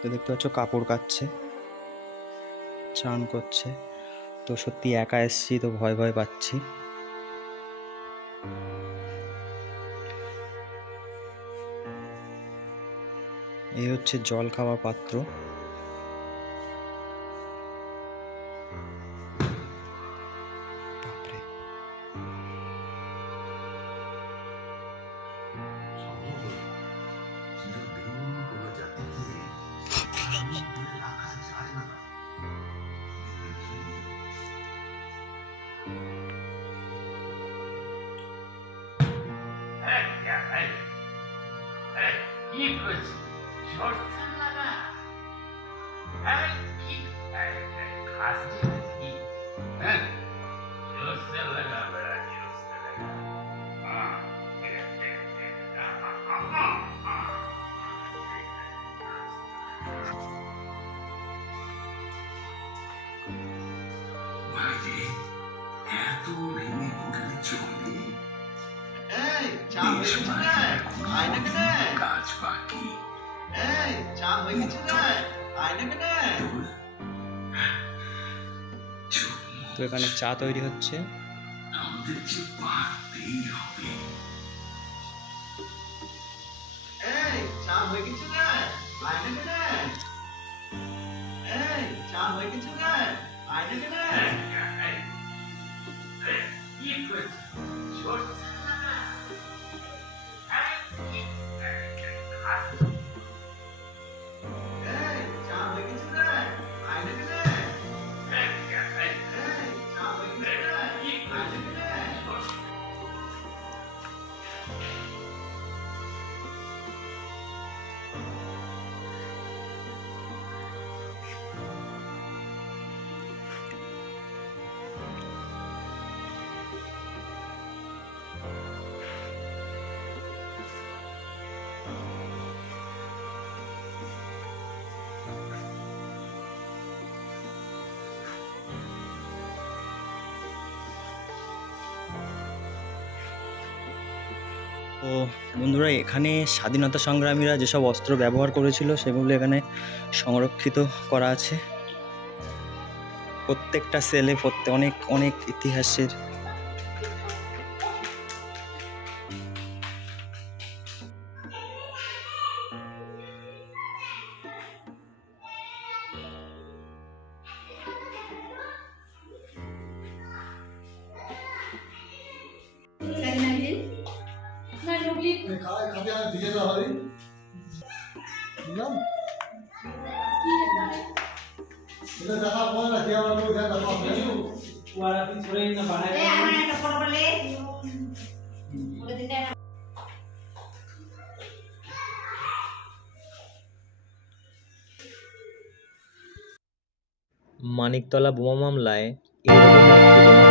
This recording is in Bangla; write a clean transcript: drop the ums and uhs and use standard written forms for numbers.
তো দেখতে পাচ্ছ কাপড় কাচ্ছে, চান করছে। তো সত্যি একা এসছি, তো ভয় ভয় পাচ্ছি। এই হচ্ছে জল খাওয়ার পাত্র। বাপরে, তো এখানে চা তৈরি হচ্ছে। তো বন্ধুরা, এখানে স্বাধীনতা সংগ্রামীরা যেসব অস্ত্র ব্যবহার করেছিল সেগুলো এখানে সংরক্ষিত করা আছে। প্রত্যেকটা সেলে অনেক অনেক ইতিহাসের। মানিকতলা বোমা মামলায় এরকম একটি বোমা